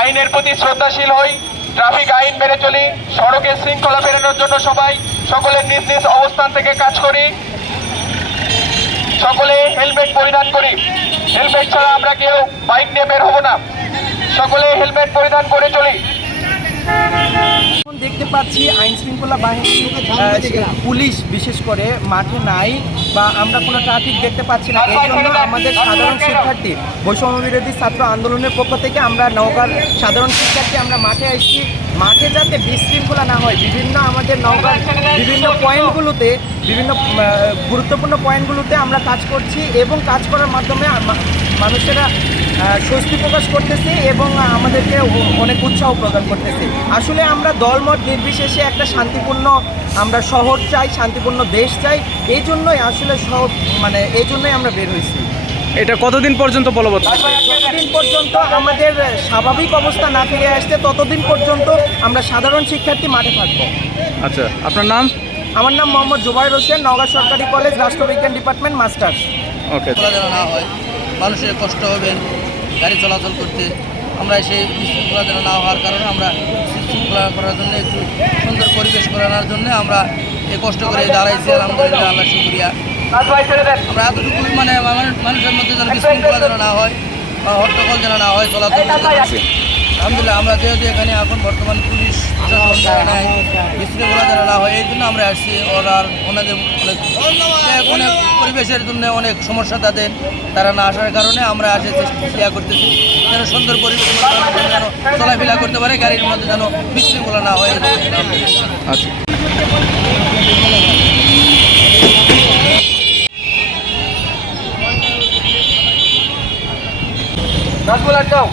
আইনের প্রতি শ্রদ্ধাশীল হই, ট্রাফিক আইন মেনে চলি, সড়কে শৃঙ্খলা ফেরানোর জন্য সকলের নিজ নিজ অবস্থান থেকে কাজ করি, সকলে হেলমেট পরিধান করি। হেলমেট ছাড়া আমরা কেউ বাইক নিয়ে বের হব না। সকলে হেলমেট পরিধান করে চলি। এখন দেখতে পাচ্ছি আইন শৃঙ্খলা বাহিনী পুলিশ বিশেষ করে মাঠে নাই বা আমরা কোনো ট্রাফিক দেখতে পাচ্ছি না। এই জন্য আমাদের সাধারণ শিক্ষার্থী বৈষম্য বিরোধী ছাত্র আন্দোলনের পক্ষ থেকে আমরা নওগাঁর সাধারণ শিক্ষার্থী আমরা মাঠে আসছি। মাঠে যাতে বিশৃঙ্খলা না হয় বিভিন্ন আমাদের নওগাঁর বিভিন্ন পয়েন্টগুলোতে বিভিন্ন গুরুত্বপূর্ণ পয়েন্টগুলোতে আমরা কাজ করছি এবং কাজ করার মাধ্যমে মানুষেরা স্বস্তি প্রকাশ করতেছে এবং আমাদেরকে অনেক উৎসাহ প্রদান করতেছে। আসলে আমরা দলমত নির্বিশেষে একটা শান্তিপূর্ণ আমরা শহর চাই, শান্তিপূর্ণ দেশ চাই। এই জন্যই আসলে এই জন্যই আমরা বের হয়েছি। এটা কতদিন পর্যন্ত বলবৎ? যতদিন পর্যন্ত আমাদের স্বাভাবিক অবস্থা না ফিরে আসছে ততদিন পর্যন্ত আমরা সাধারণ শিক্ষার্থী মাঠে থাকবো। আচ্ছা, আপনার নাম? আমার নাম মোহাম্মদ জুবাইর হোসেন, নওগাঁ সরকারি কলেজ, রাষ্ট্রবিজ্ঞান ডিপার্টমেন্ট, মাস্টার্স। ওকে। না হয় মানুষের কষ্ট হবে গাড়ি চলাচল করতে। আমরা সেই বিশৃঙ্খলা যেন না হওয়ার কারণে আমরা শৃঙ্খলা করার জন্য একটু সুন্দর পরিবেশ করানোর জন্য আমরা এই কষ্ট করে দাঁড়াইছি। আলহামদুলিল্লাহ, আল্লাহ শুকরিয়া। আমরা এতটুকু মানুষের মধ্যে যেন বিশৃঙ্খলা যেন না হয়, হট্টগোল যেন না হয়, চলাচল আলহামদুলিল্লাহ। আমরা যেহেতু এখানে এখন বর্তমান পুলিশ প্রশাসন যারা নেয়, বিশৃঙ্খলা যেন না হয় এই জন্য আমরা আসছি। ওনাদের অনেক পরিবেশের জন্য অনেক সমস্যা তারা না আসার কারণে আমরা আসে চেষ্টা করতেছি যেন সুন্দর পরিবেশ যেন চলাফেরা করতে পারে, গাড়ির মধ্যে যেন বিশৃঙ্খলা না হয়। আচ্ছা, যাও।